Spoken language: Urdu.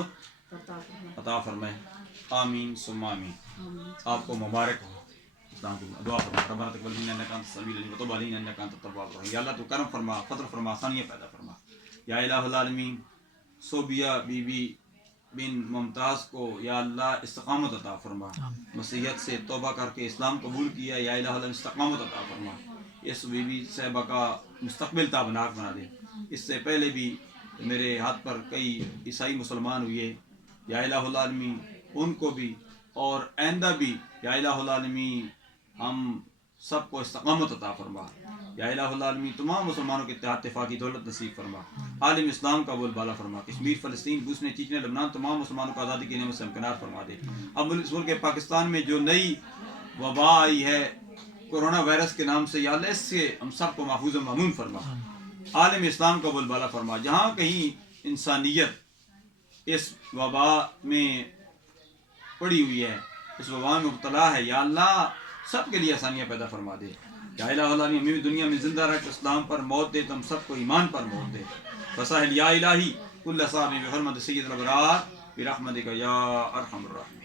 استقامت عطا فرمائے. آمین ثم آمین. آپ کو مبارک ہو. اسلام کی دعا فرما. ربنا تقبل منا انک انت السمیع العلیم وتب علینا انک انت التواب الرحیم. یا اللہ تو کرم فرما، فضل فرما، آسانیاں پیدا فرما. یا الہ العالمین صوبیہ بی بی بن ممتاز کو یا اللہ استقامت عطا فرما. مسیحیت سے توبہ کر کے اسلام قبول کیا، یا الہ العالمین استقامت عطا فرما. اس بی بی صاحبہ کا مستقبل تابناک بنا دے. اس سے پہلے بھی میرے ہاتھ پر کئی عیسائی مسلمان ہوئے، یا الہ العالمین ان کو بھی اور آئندہ بھی یا الہ العالمین ہم سب کو استقامت عطا فرما. یا الہ العالمین تمام مسلمانوں کے اتحاد اتفاقی دولت نصیب فرما. عالم اسلام کا بول بالا فرما. کشمیر، فلسطین، بوسنیا، چیچنیا، لبنان تمام مسلمانوں کو آزادی کی نعمت سے امکنار فرما دے. اب اس ملک پاکستان میں جو نئی وبا آئی ہے کورونا وائرس کے نام سے، یا اللہ اس سے ہم سب کو محفوظ و مامون فرما. عالم اسلام کا بول بالا فرما. جہاں کہیں انسانیت اس وبا میں پڑی ہوئی ہے، اس وبا میں مبتلا ہے، یا اللہ سب کے لیے آسانیاں پیدا فرما دے. یا الہ العالمین ہمیں بھی دنیا میں زندہ رکھ، اسلام پر موت دے، تم سب کو ایمان پر موت دے. فساہل یا الہی کل صاحب بحرمت سید الابرار برحمتک یا ارحم الراحمین.